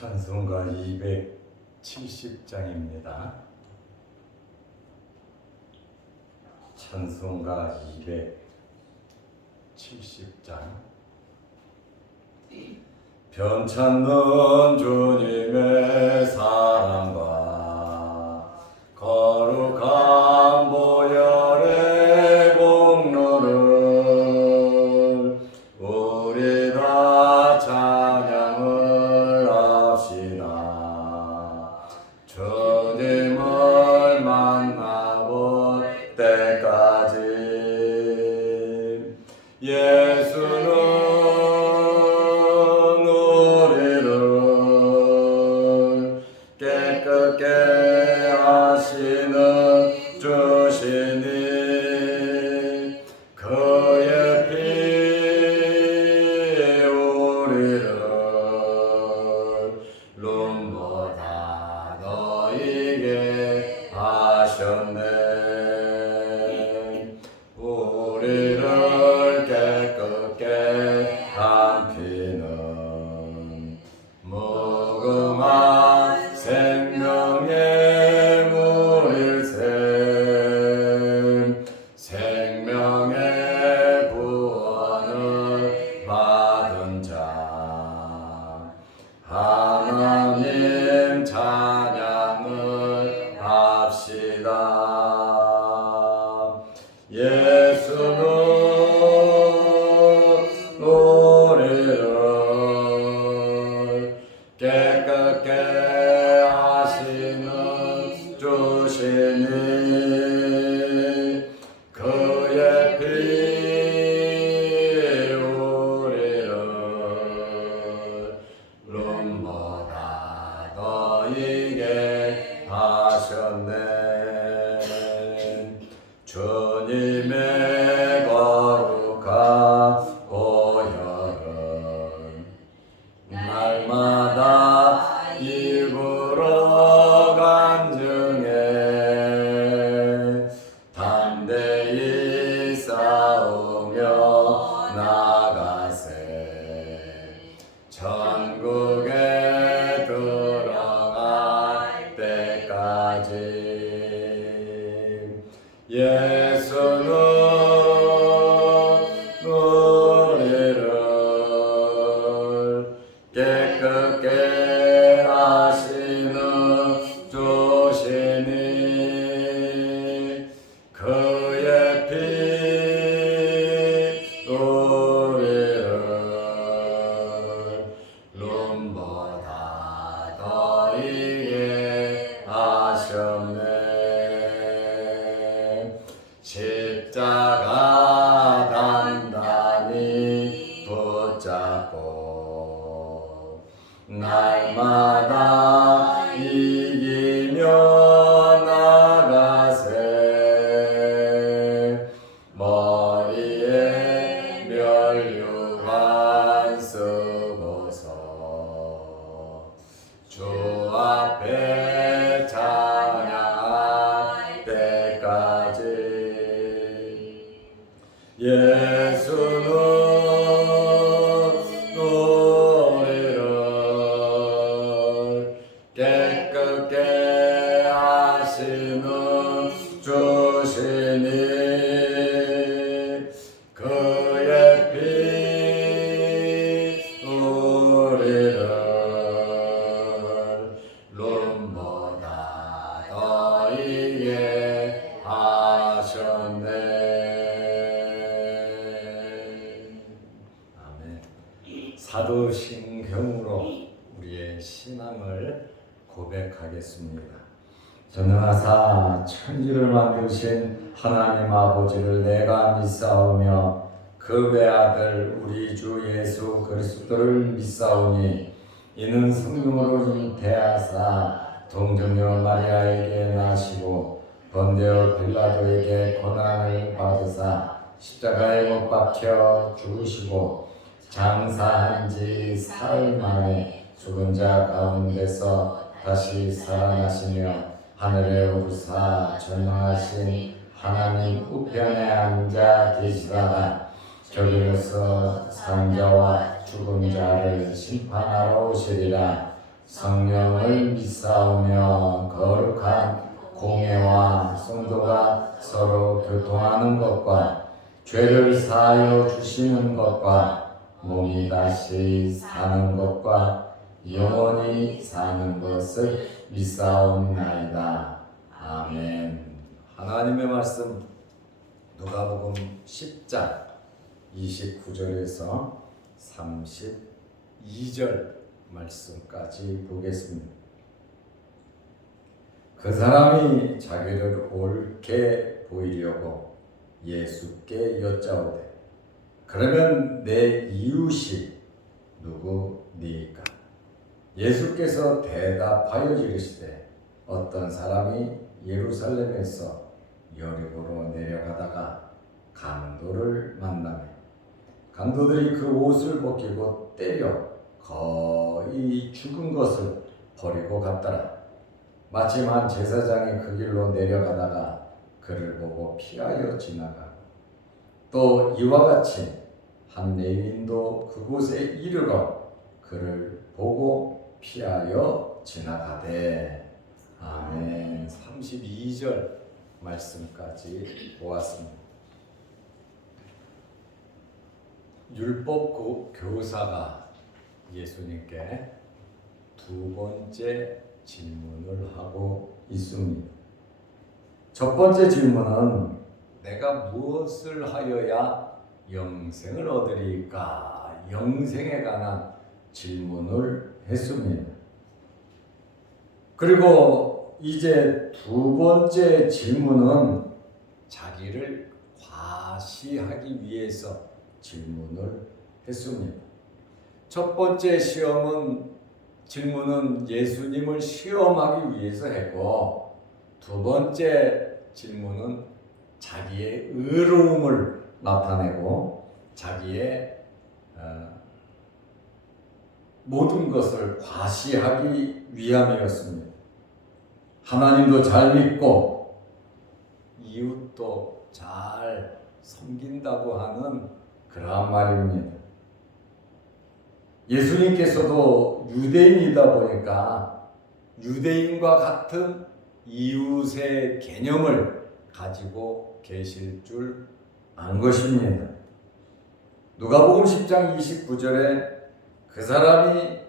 찬송가 270장입니다. 찬송가 270장. 변찮는 주님의 사랑과 거룩한 보혈의 공로를 우리 다 찬양을 합시다. 주님을 만나볼 때까지 예수는 깨끗게 하시는 주시니 그의 피 우리를 눈보다 너희게 하셨네. 우리를 깨끗게 한 피는 무궁한 생명의 물일셈. 생명의 구원을 받은 자 하나님 찬양을 합시다. 예수는 우리를 깨끗게 하시는 주시니 그의 피 우리를 눈보다 너희게 하셨네. 주님의 거룩한 보혈은 날마다 입으로 간증해 담대히 싸우며 나가세. 천국에 들어갈 때까지 예수는 우리를 깨끗게 하시는 주시니 그의 피 우리를 눈보다 너희게 하셨네. 십자가 단단히 붙잡고 날마다 이기며 나가세. 머리에 면류관 쓰고서 주 앞에 찬양할 때까지 예수는 우리를 깨끗게 하시는 주시니 그의 피 우리를 눈보다 너희게 하셨네. 사도 신경으로 우리의 신앙을 고백하겠습니다. 전능하사 천지를 만드신 하나님 아버지를 내가 믿사오며 그 외아들 우리 주 예수 그리스도를 믿사오니 이는 성령으로 잉태하사 동정녀 마리아에게 나시고 본디오 빌라도에게 고난을 받으사 십자가에 못 박혀 죽으시고 장사한 지 사흘 만에 죽은 자 가운데서 다시 살아나시며 하늘에 오르사 전능하신 하나님 우편에 앉아 계시다가 저기로서 산자와 죽은 자를 심판하러 오시리라. 성령을 믿사오며 거룩한 공예와 성도가 서로 교통하는 것과 죄를 사하여 주시는 것과 몸이 다시 사는 것과 영원히 사는 것을 믿사옵나이다. 아멘. 하나님의 말씀 누가복음 10장 29절에서 32절 말씀까지 보겠습니다. 그 사람이 자기를 옳게 보이려고 예수께 여짜오되 그러면 내 이웃이 누구니까? 예수께서 대답하여 이르시되 어떤 사람이 예루살렘에서 여리고로 내려가다가 강도를 만나매 강도들이 그 옷을 벗기고 때려 거의 죽은 것을 버리고 갔더라. 마침 한 제사장이 그 길로 내려가다가 그를 보고 피하여 지나가고 또 이와 같이 한 레위인도 그곳에 이르러 그를 보고 피하여 지나가되. 아멘. 32절 말씀까지 보았습니다. 율법 교사가 예수님께 두 번째 질문을 하고 있습니다. 첫 번째 질문은 내가 무엇을 하여야 영생을 얻으리까? 영생에 관한 질문을 했습니다. 그리고 이제 두 번째 질문은 자기를 과시하기 위해서 질문을 했습니다. 첫 번째 질문은 예수님을 시험하기 위해서 했고, 두 번째 질문은 자기의 의로움을 나타내고 자기의 모든 것을 과시하기 위함이었습니다. 하나님도 잘 믿고 이웃도 잘 섬긴다고 하는 그러한 말입니다. 예수님께서도 유대인이다 보니까 유대인과 같은 이웃의 개념을 가지고 계실 줄 안 것입니다. 누가복음 10장 29절에 그 사람이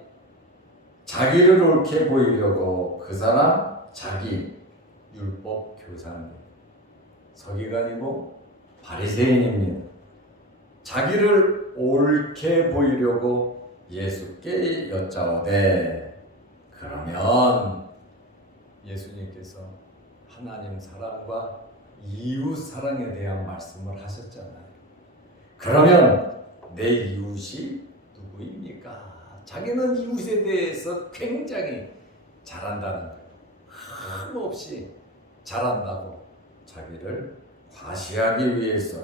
자기를 옳게 보이려고 그 사람 자기 율법 교사입니다. 서기관이고 바리새인입니다. 자기를 옳게 보이려고 예수께 여짜오되 그러면 예수님께서 하나님 사랑과 이웃 사랑에 대한 말씀을 하셨잖아요. 그러면 내 이웃이 누구입니까? 자기는 이웃에 대해서 굉장히 잘한다는 거예요. 한없이 잘한다고 자기를 과시하기 위해서,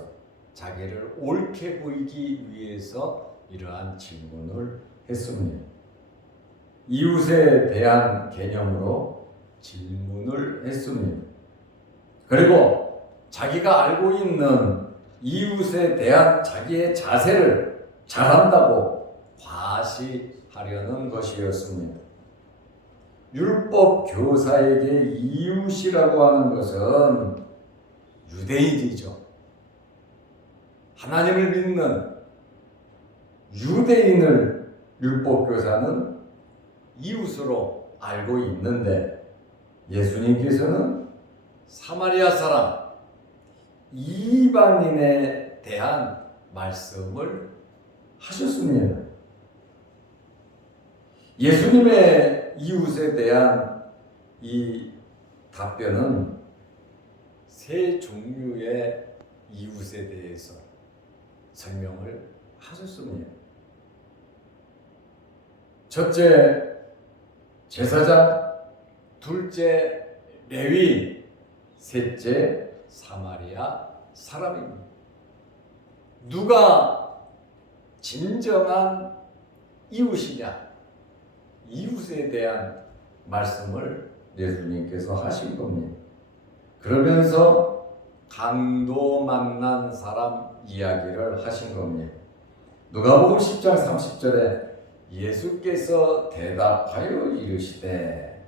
자기를 옳게 보이기 위해서 이러한 질문을 했습니다. 이웃에 대한 개념으로 질문을 했습니다. 그리고 자기가 알고 있는 이웃에 대한 자기의 자세를 잘한다고 과시하려는 것이었습니다. 율법 교사에게 이웃이라고 하는 것은 유대인이죠. 하나님을 믿는 유대인을 율법 교사는 이웃으로 알고 있는데 예수님께서는 사마리아 사람, 이방인에 대한 말씀을 하셨습니다. 예수님의 이웃에 대한 이 답변은 세 종류의 이웃에 대해서 설명을 하셨습니다. 첫째, 제사장, 둘째, 레위, 셋째, 사마리아 사람입니다. 누가 진정한 이웃이냐? 이웃에 대한 말씀을 예수님께서 하신 겁니다. 그러면서 강도 만난 사람 이야기를 하신 겁니다. 누가복음 10장 30절에 예수께서 대답하여 이르시되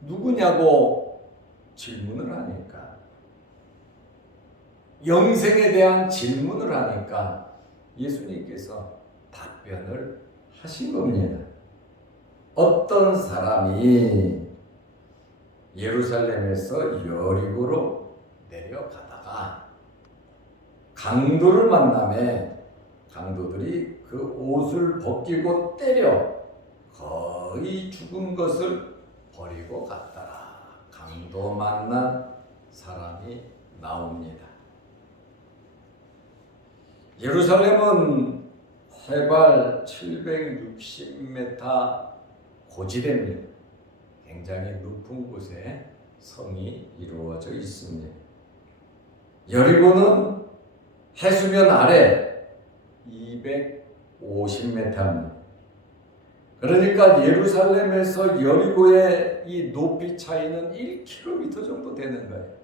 누구냐고 질문을 하니까, 영생에 대한 질문을 하니까 예수님께서 답변을 하신 겁니다. 어떤 사람이 예루살렘에서 여리고로 내려가다가 강도를 만나매 강도들이 그 옷을 벗기고 때려 거의 죽은 것을 버리고 갔더라. 강도 만난 사람이 나옵니다. 예루살렘은 해발 760m 고지대입니다. 굉장히 높은 곳에 성이 이루어져 있습니다. 여리고는 해수면 아래 250m입니다. 그러니까 예루살렘에서 여리고의 이 높이 차이는 1km 정도 되는 거예요.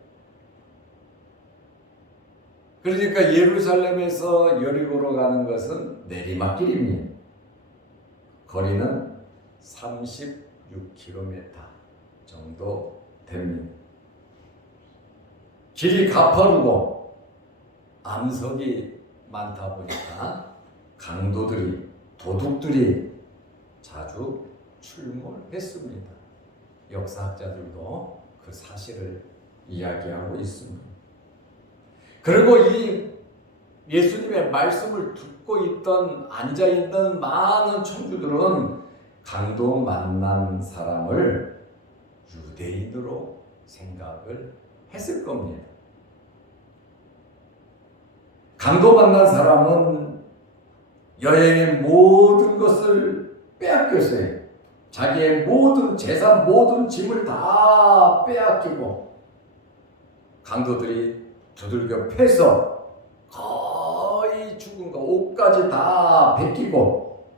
그러니까 예루살렘에서 여리고로 가는 것은 내리막길입니다. 거리는 36km 정도 됩니다. 길이 가파르고 암석이 많다 보니까 강도들이, 도둑들이 자주 출몰했습니다. 역사학자들도 그 사실을 이야기하고 있습니다. 그리고 이 예수님의 말씀을 듣고 있던, 앉아있던 많은 청중들은 강도 만난 사람을 유대인으로 생각을 했을 겁니다. 강도 만난 사람은 여행의 모든 것을 빼앗겼어요. 자기의 모든 재산, 모든 짐을 다 빼앗기고 강도들이 두들겨 패서 거의 죽은 거, 옷까지 다 벗기고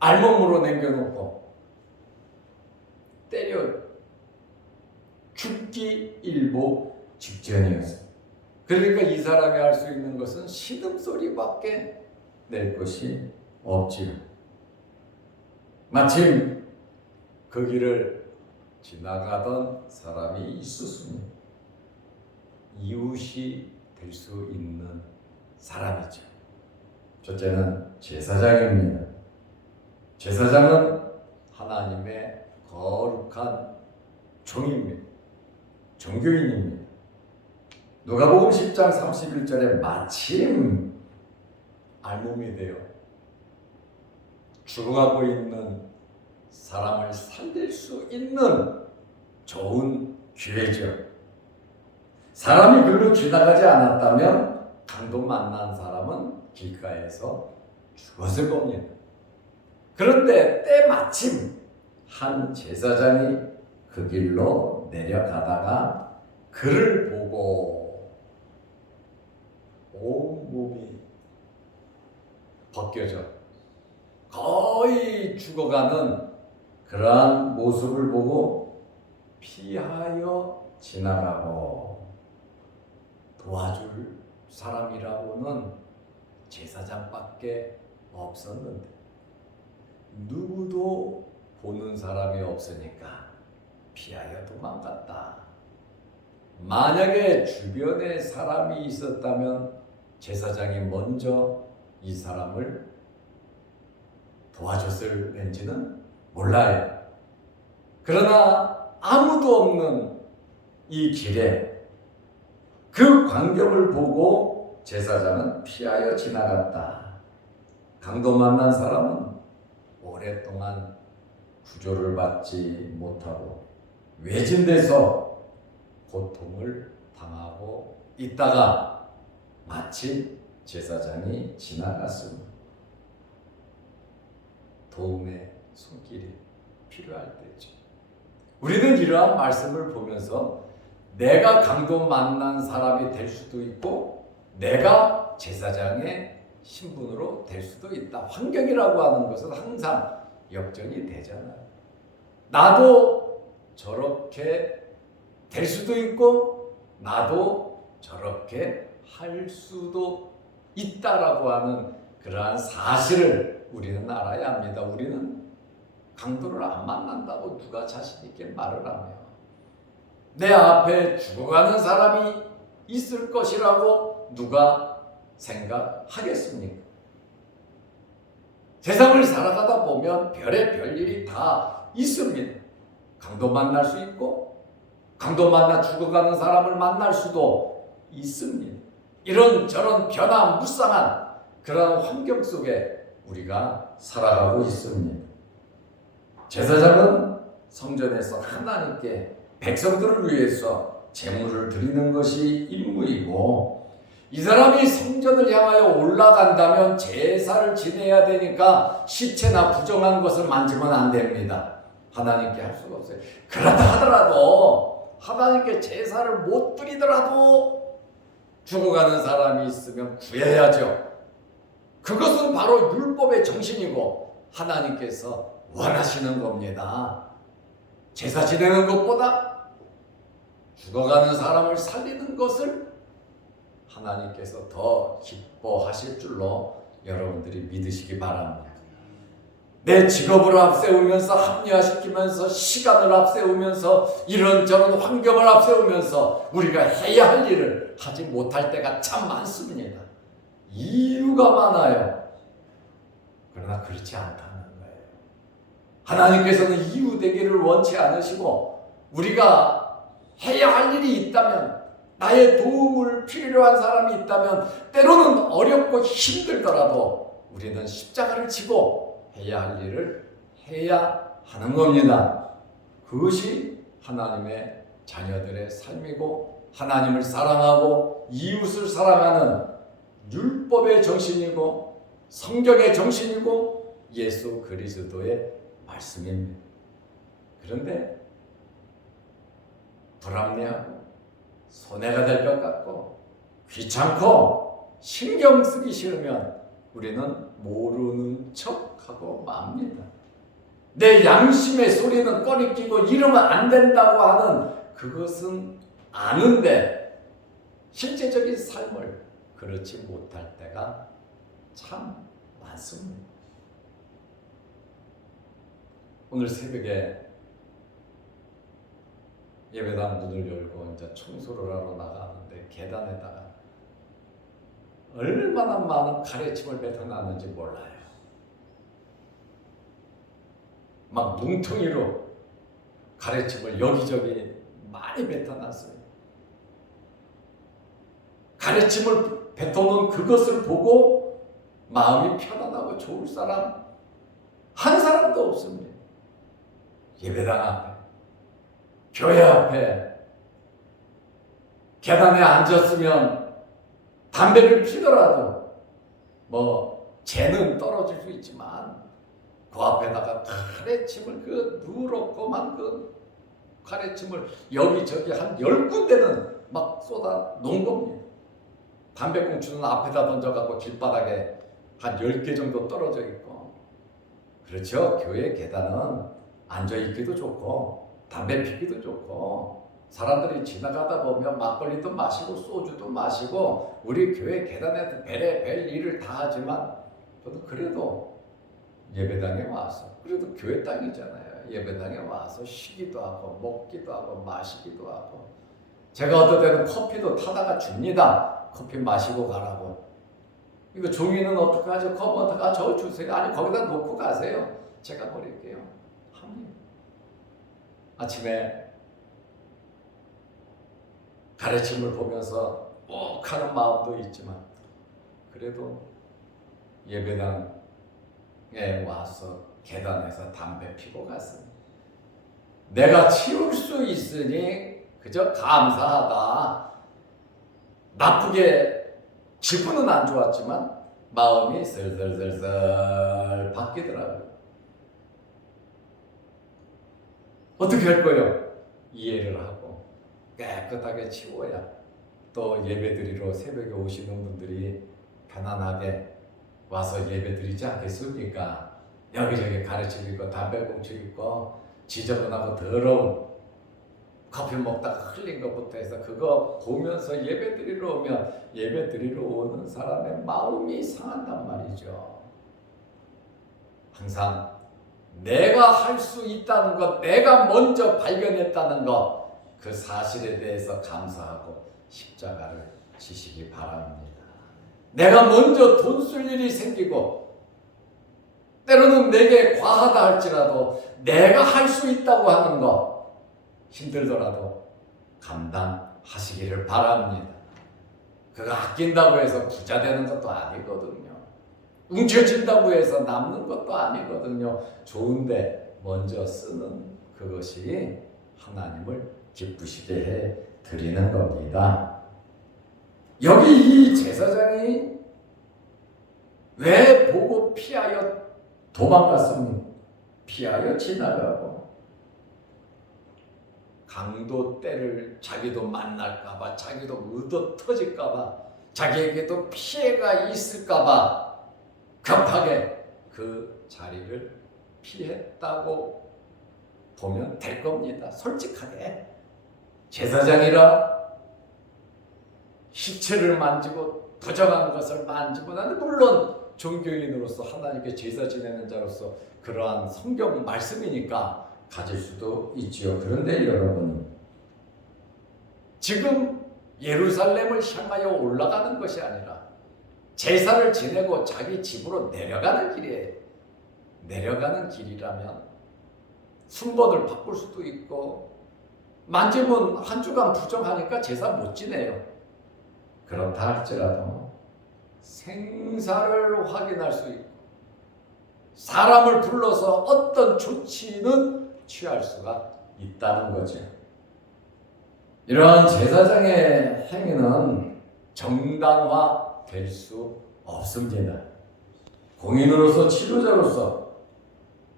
알몸으로 남겨놓고 때려 죽기 일보 직전이었어요. 그러니까 이 사람이 할 수 있는 것은 신음소리밖에 낼 것이 없지요. 마침 그 길을 지나가던 사람이 있었습니다. 이웃이 될 수 있는 사람이죠. 첫째는 제사장입니다. 제사장은 하나님의 거룩한 종입니다. 종교인입니다. 누가복음 10장 31절에 마침 알몸이 되어 죽어가고 있는 사람을 살릴 수 있는 좋은 기회죠. 사람이 별로 지나가지 않았다면 강도 만난 사람은 길가에서 죽었을 겁니다. 그런데 때마침 한 제사장이 그 길로 내려가다가 그를 보고 온몸이 벗겨져 거의 죽어가는 그러한 모습을 보고 피하여 지나가고, 도와줄 사람이라고는 제사장밖에 없었는데 누구도 보는 사람이 없으니까 피하여 도망갔다. 만약에 주변에 사람이 있었다면 제사장이 먼저 이 사람을 도와줬을는지는 몰라요. 그러나 아무도 없는 이 길에 그 광경을 보고 제사장은 피하여 지나갔다. 강도 만난 사람은 오랫동안 구조를 받지 못하고 외진데서 고통을 당하고 있다가 마침 제사장이 지나갔습니다. 도움의 손길이 필요할 때죠. 우리는 이러한 말씀을 보면서 내가 강도 만난 사람이 될 수도 있고 내가 제사장의 신분으로 될 수도 있다. 환경이라고 하는 것은 항상 역전이 되잖아요. 나도 저렇게 될 수도 있고 나도 저렇게 할 수도 있다라고 하는 그러한 사실을 우리는 알아야 합니다. 우리는 강도를 안 만난다고 누가 자신 있게 말을 하며 내 앞에 죽어가는 사람이 있을 것이라고 누가 생각하겠습니까? 세상을 살아가다 보면 별의 일이 다 있습니다. 강도 만날 수 있고 강도 만나 죽어가는 사람을 만날 수도 있습니다. 이런저런 변화무쌍한 그런 환경 속에 우리가 살아가고 있습니다. 제사장은 성전에서 하나님께 백성들을 위해서 제물을 드리는 것이 임무이고 이 사람이 성전을 향하여 올라간다면 제사를 지내야 되니까 시체나 부정한 것을 만지면 안 됩니다. 하나님께 할 수가 없어요. 그렇다 하더라도 하나님께 제사를 못 드리더라도 죽어가는 사람이 있으면 구해야죠. 그것은 바로 율법의 정신이고 하나님께서 원하시는 겁니다. 제사 지내는 것보다 죽어가는 사람을 살리는 것을 하나님께서 더 기뻐하실 줄로 여러분들이 믿으시기 바랍니다. 내 직업을 앞세우면서 합리화시키면서 시간을 앞세우면서 이런저런 환경을 앞세우면서 우리가 해야 할 일을 하지 못할 때가 참 많습니다. 이유가 많아요. 그러나 그렇지 않다는 거예요. 하나님께서는 이유 되기를 원치 않으시고 우리가 해야 할 일이 있다면 나의 도움을 필요한 사람이 있다면 때로는 어렵고 힘들더라도 우리는 십자가를 지고 해야 할 일을 해야 하는 겁니다. 그것이 하나님의 자녀들의 삶이고 하나님을 사랑하고 이웃을 사랑하는 율법의 정신이고 성경의 정신이고 예수 그리스도의 말씀입니다. 그런데 불합리하고 손해가 될 것 같고 귀찮고 신경 쓰기 싫으면 우리는 모르는 척하고 맙니다. 내 양심의 소리는 꺼리끼고 이러면 안 된다고 하는 그것은 아는데 실제적인 삶을 그렇지 못할 때가 참 많습니다. 오늘 새벽에 예배당 문을 열고 이제 청소를 하러 나가는데 계단에다가 얼마나 많은 가래침을 뱉어놨는지 몰라요. 막 뭉텅이로 가래침을 여기저기 많이 뱉어놨어요. 가래침을 뱉어놓은 그것을 보고 마음이 편안하고 좋을 사람 한 사람도 없습니다. 예배당 앞에, 교회 앞에, 계단에 앉았으면 담배를 피더라도 재는 떨어질 수 있지만 그 앞에다가 가래침을 누렇고만 가래침을 여기저기 한 10군데는 막 쏟아 놓은 겁니다. 담배꽁초는 앞에다 던져갖고 길바닥에 한 10개 정도 떨어져 있고 그렇죠. 교회 계단은 앉아있기도 좋고 담배 피기도 좋고 사람들이 지나가다 보면 막걸리도 마시고 소주도 마시고 우리 교회 계단에 별 일을 다 하지만 저도 그래도 예배당에 와서 그래도 교회 땅이잖아요. 예배당에 와서 쉬기도 하고 먹기도 하고 마시기도 하고 제가 어떨 때는 커피도 타다가 줍니다. 커피 마시고 가라고. 이거 종이는 어떻게 하죠? 컵 어떻게 하죠? 저 주세요. 아니 거기다 놓고 가세요. 제가 버릴게요. 합니다. 아침에 가래침을 보면서 욱하는 마음도 있지만 그래도 예배당에 와서 계단에서 담배 피고 갔습니다. 내가 치울 수 있으니 그저 감사하다. 나쁘게 기분은 안 좋았지만 마음이 슬슬슬슬 바뀌더라고요. 어떻게 할 거예요? 이해를 하고 깨끗하게 치워야 또 예배드리러 새벽에 오시는 분들이 편안하게 와서 예배드리지 않겠습니까? 여기저기 가래침 있고 담배꽁초 있고 지저분하고 더러운 커피 먹다가 흘린 것부터 해서 그거 보면서 예배 드리러 오면 예배 드리러 오는 사람의 마음이 상한단 말이죠. 항상 내가 할 수 있다는 것, 내가 먼저 발견했다는 것, 그 사실에 대해서 감사하고 십자가를 지시기 바랍니다. 내가 먼저 돈 쓸 일이 생기고 때로는 내게 과하다 할지라도 내가 할 수 있다고 하는 것 힘들더라도 감당하시기를 바랍니다. 그거 아낀다고 해서 부자 되는 것도 아니거든요. 뭉쳐진다고 해서 남는 것도 아니거든요. 좋은데 먼저 쓰는 그것이 하나님을 기쁘시게 해 드리는 겁니다. 여기 이 제사장이 왜 보고 피하여 도망갔습니까? 피하여 지나가고 강도 때를 자기도 만날까봐, 자기도 얻어 터질까봐, 자기에게도 피해가 있을까봐 급하게 그 자리를 피했다고 보면 될 겁니다. 솔직하게 제사장이라 시체를 만지고 부정한 것을 만지고, 나는 물론 종교인으로서 하나님께 제사 지내는 자로서 그러한 성경 말씀이니까 가질 수도 있지요. 그런데 여러분, 지금 예루살렘을 향하여 올라가는 것이 아니라 제사를 지내고 자기 집으로 내려가는 길이에요. 내려가는 길이라면 순번을 바꿀 수도 있고, 만지면 한 주간 부정하니까 제사 못 지내요. 그렇다 할지라도 생사를 확인할 수 있고 사람을 불러서 어떤 조치는 취할 수가 있다는 거죠. 이러한 제사장의 행위는 정당화될 수 없습니다. 공인으로서 치료자로서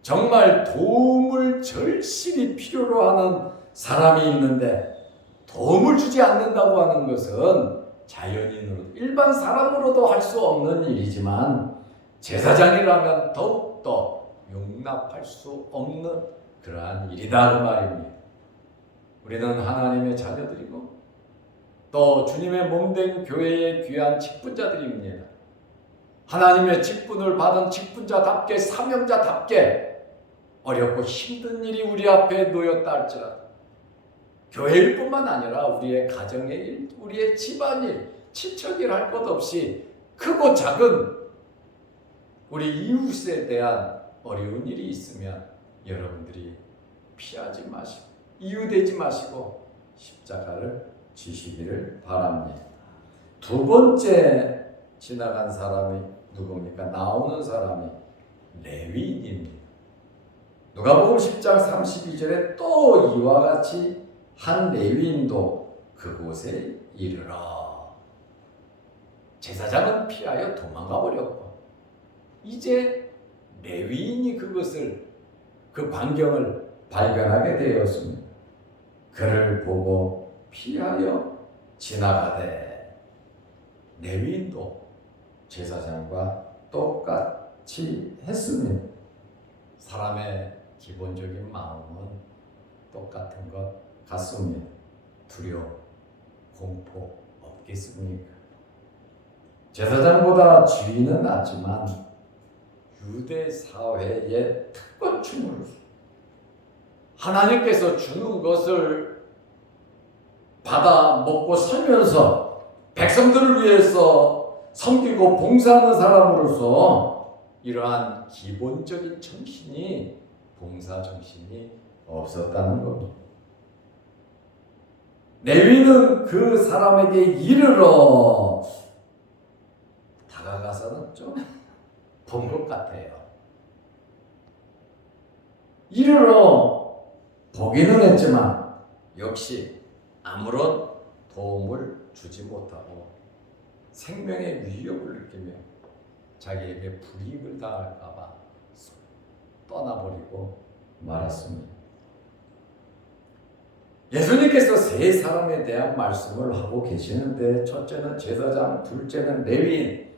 정말 도움을 절실히 필요로 하는 사람이 있는데 도움을 주지 않는다고 하는 것은 자연인으로, 일반 사람으로도 할 수 없는 일이지만 제사장이라면 더욱더 용납할 수 없는 그러한 일이다 그 말입니다. 우리는 하나님의 자녀들이고 또 주님의 몸된 교회의 귀한 직분자들입니다. 하나님의 직분을 받은 직분자답게, 사명자답게 어렵고 힘든 일이 우리 앞에 놓였다 할지라도 교회일 뿐만 아니라 우리의 가정의 일, 우리의 집안일, 친척일 할 것 없이 크고 작은 우리 이웃에 대한 어려운 일이 있으면 여러분들이 피하지 마시고 이유되지 마시고 십자가를 지시기를 바랍니다. 두 번째 지나간 사람이 누굽니까? 나오는 사람이 레위인입니다. 누가복음 10장 32절에 또 이와 같이 한 레위인도 그곳에 이르러. 제사장은 피하여 도망가 버렸고 이제 레위인이 그것을, 그 광경을 발견하게 되었습니다. 그를 보고 피하여 지나가되. 레위인도 제사장과 똑같이 했습니다. 사람의 기본적인 마음은 똑같은 것 같습니다. 두려움, 공포 없겠습니까? 제사장보다 지위는 낮지만 유대 사회의 특권층으로서 하나님께서 주는 것을 받아 먹고 살면서 백성들을 위해서 섬기고 봉사하는 사람으로서 이러한 기본적인 정신이, 봉사 정신이 없었다는 겁니다. 레위는 그 사람에게 이르러 다가가서는 좀 본 것 같아요. 이르러 보기는 했지만 역시 아무런 도움을 주지 못하고 생명의 위협을 느끼며 자기에게 불이익을 당할까봐 떠나버리고 말았습니다. 예수님께서 세 사람에 대한 말씀을 하고 계시는데, 첫째는 제사장, 둘째는 레위인,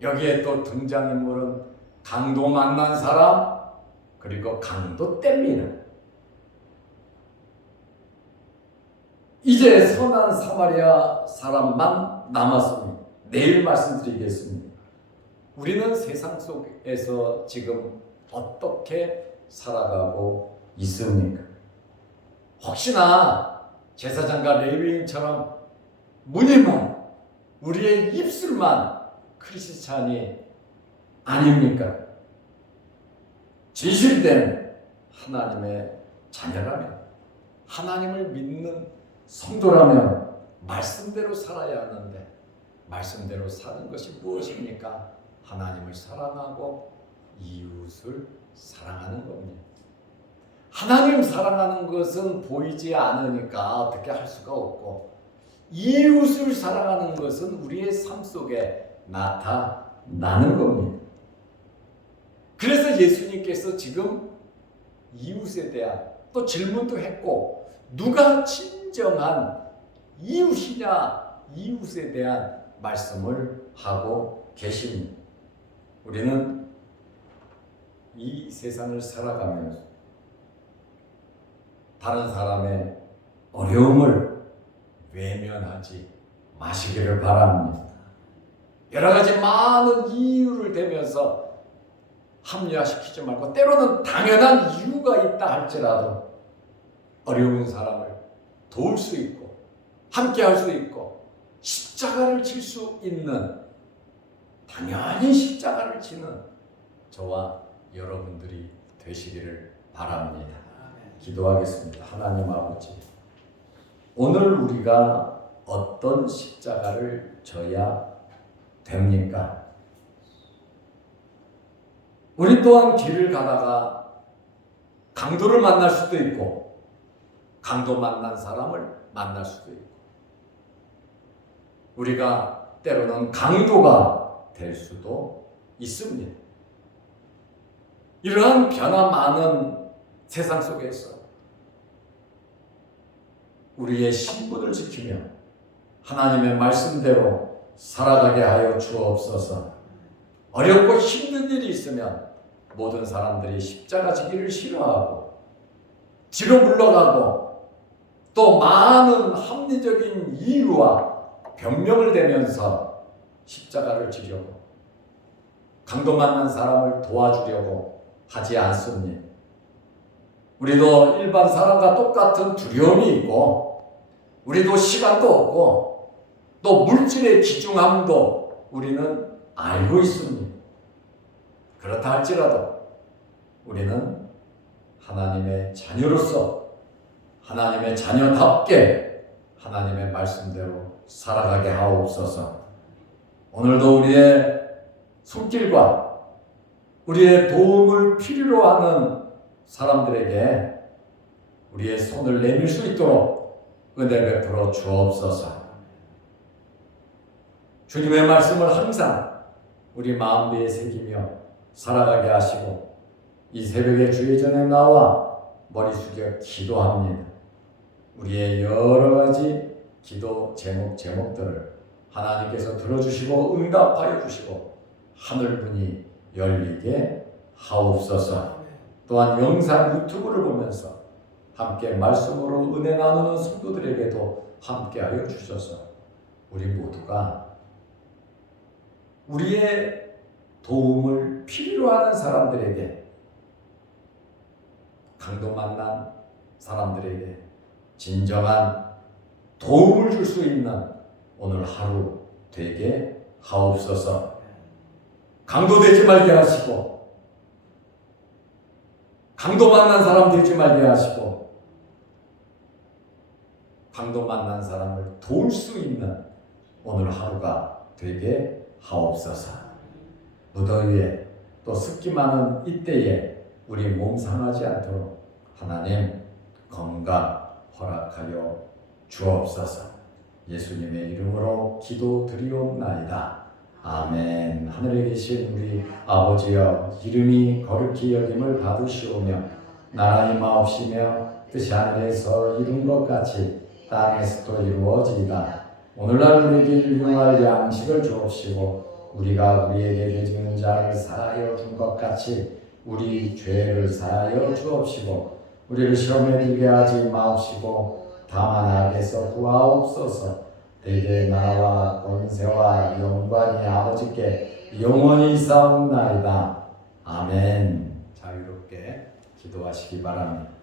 여기에 또 등장인물은 강도 만난 사람, 그리고 강도 땜미는. 이제 선한 사마리아 사람만 남았습니다. 내일 말씀드리겠습니다. 우리는 세상 속에서 지금 어떻게 살아가고 있습니까? 혹시나 제사장과 레위인처럼 무늬만, 우리의 입술만 크리스찬이 아닙니까? 진실된 하나님의 자녀라면, 하나님을 믿는 성도라면 말씀대로 살아야 하는데, 말씀대로 사는 것이 무엇입니까? 하나님을 사랑하고 이웃을 사랑하는 겁니다. 하나님 사랑하는 것은 보이지 않으니까 어떻게 할 수가 없고, 이웃을 사랑하는 것은 우리의 삶 속에 나타나는 겁니다. 그래서 예수님께서 지금 이웃에 대한 또 질문도 했고, 누가 진정한 이웃이냐, 이웃에 대한 말씀을 하고 계십니다. 우리는 이 세상을 살아가면서 다른 사람의 어려움을 외면하지 마시기를 바랍니다. 여러 가지 많은 이유를 대면서 합리화시키지 말고, 때로는 당연한 이유가 있다 할지라도 어려운 사람을 도울 수 있고 함께 할 수 있고 십자가를 질 수 있는, 당연히 십자가를 지는 저와 여러분들이 되시기를 바랍니다. 기도하겠습니다. 하나님 아버지, 오늘 우리가 어떤 십자가를 져야 됩니까? 우리 또한 길을 가다가 강도를 만날 수도 있고, 강도 만난 사람을 만날 수도 있고, 우리가 때로는 강도가 될 수도 있습니다. 이러한 변화 많은 세상 속에서 우리의 신분을 지키며 하나님의 말씀대로 살아가게 하여 주옵소서. 어렵고 힘든 일이 있으면 모든 사람들이 십자가 지기를 싫어하고 뒤로 물러가고, 또 많은 합리적인 이유와 변명을 대면서 십자가를 지려고, 강도 만난 사람을 도와주려고 하지 않습니다. 우리도 일반 사람과 똑같은 두려움이 있고, 우리도 시간도 없고, 또 물질의 귀중함도 우리는 알고 있습니다. 그렇다 할지라도 우리는 하나님의 자녀로서 하나님의 자녀답게 하나님의 말씀대로 살아가게 하옵소서. 오늘도 우리의 손길과 우리의 도움을 필요로 하는 사람들에게 우리의 손을 내밀 수 있도록 은혜 베풀어 주옵소서. 주님의 말씀을 항상 우리 마음대에 새기며 살아가게 하시고, 이 새벽에 주의 전에 나와 머리 숙여 기도합니다. 우리의 여러 가지 기도 제목들을 하나님께서 들어주시고 응답하여 주시고 하늘문이 열리게 하옵소서. 또한 영상 유튜브를 보면서 함께 말씀으로 은혜 나누는 성도들에게도 함께하여 주셔서 우리 모두가 우리의 도움을 필요로 하는 사람들에게, 강도 만난 사람들에게 진정한 도움을 줄 수 있는 오늘 하루 되게 하옵소서. 강도 되지 말게 하시고, 강도 만난 사람 되지 말게 하시고, 강도 만난 사람을 도울 수 있는 오늘 하루가 되게 하옵소서. 무더위에 또 습기 많은 이때에 우리 몸 상하지 않도록 하나님 건강 허락하여 주옵소서. 예수님의 이름으로 기도드리옵나이다. 아멘. 하늘에 계신 우리 아버지여, 이름이 거룩히 여김을 받으시오며 나라의 마옵시며 뜻이 하늘에서 이룬 것 같이 땅에서도 이루어지이다. 오늘날 우리에게 일용할 양식을 주옵시고, 우리가 우리에게 죄지은 자를 사하여 준 것 같이 우리 죄를 사하여 주옵시고, 우리를 시험에 들게 하지 마옵시고 다만 악에서 구하옵소서. 대개 나라와 권세와 영광이 아버지께 영원히 있사옵나이다. 아멘. 자유롭게 기도하시기 바랍니다.